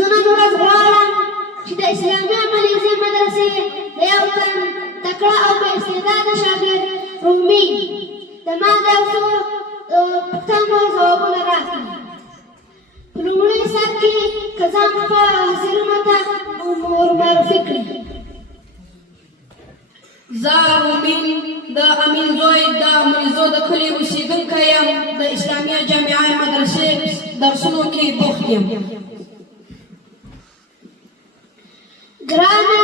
زه نن ورځ غواړم چې د اسلامي عملیزې مدرسې د یو تن تکړه او با استعداده شاګرد رومي د ما د یو څو پوښتنو ځوابونه راکړي. په لومړي سر کې که ځان خپل حاضرینو ته معرفي کړي. زه رومي د امین زوی د مریضو د کلي اوسېدونکی یم. د اسلامي جامعه مدرسې درسونو کې بوخت یم. ګرانه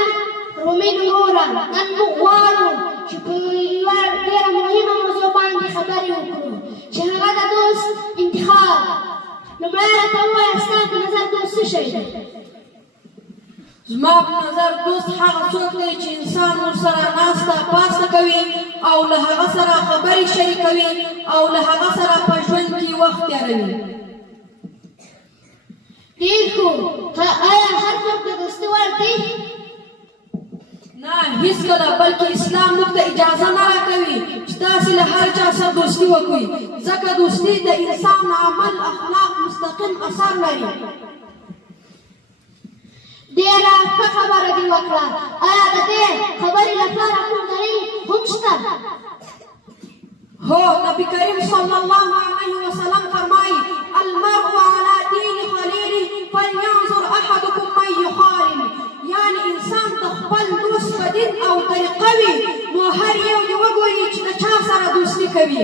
رومي وروره، نن موږ غواړو چې په یوه ډېره مهمه موضوع باندې خبرې وکړو چې هغه د دوست انتخاب. لومړی راته ووایه ستا په نظر دوست څه شی دی؟ زما په نظر دوست هغه څوک دی چې انسان ورسره ناسته پاسته کوي او له هغه سره خبرې شریکوي او له هغه سره په ژوند کې وخت تېروي. ډېر ښه. آیا هر څوک د دوستي وړ دی؟ نه هیڅکله، بلکې اسلام موږ ته اجازه نه راکوي چې تاسې له هر چا سره دوستي وکړئ، ځکه دوستي د انسان عمل اخلاق مستقیم اثر لري. ډېره ښه خبره دې وکړه. آیا د دې خبرې لپاره کوم دلیل هم شته؟ هو، نبي کریم صلی الله علیه وسلم فرمایي: المرء على دین خلیله فلینظر احدکم من یخالل. یعنی انسان د خپل دوست په دین او طریقه وي، نو هر یو دې وګوري چې د چا سره دوستي کوي.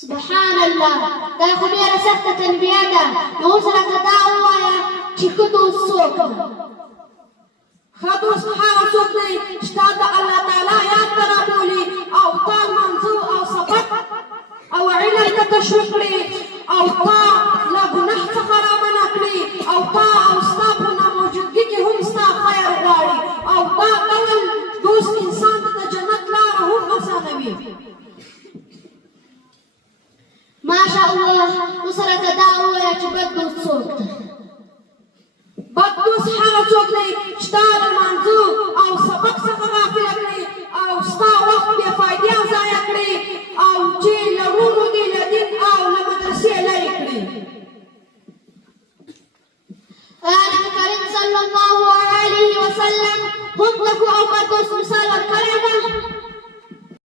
سبحان الله، دا خو ډېره سخته تنبیه ده. نو اوس راته دا ووایه چې ښه دوست څوک دی؟ ښه دوست هغه څوک دی چې تا د الله تعالی یاد ته رابولي او تا لمانځه او صفت او علم ته تشویق کړي او تا له ګناه څخه رامنع کړي او تا او ستا په ناموجودګي کې هم ستا خیر غواړي او دا ډول دوست انسان ته د جنت لاره هم اسانوي. ماشاء الله. اوس راته دا ووایه چې بد دوست څوک دی؟ بد دوست هغه څوک دی چې تا له لمانځه او سبق څخه غافله کړي او ستا وخت بې فایدې ضایع کړي او چې له وروڼو دې له دین او له مدرسې لرې کړي. آیا نبي کریم صلی الله علیه وسلم هم د ښو او بد دوست مثال ورکړی ده؟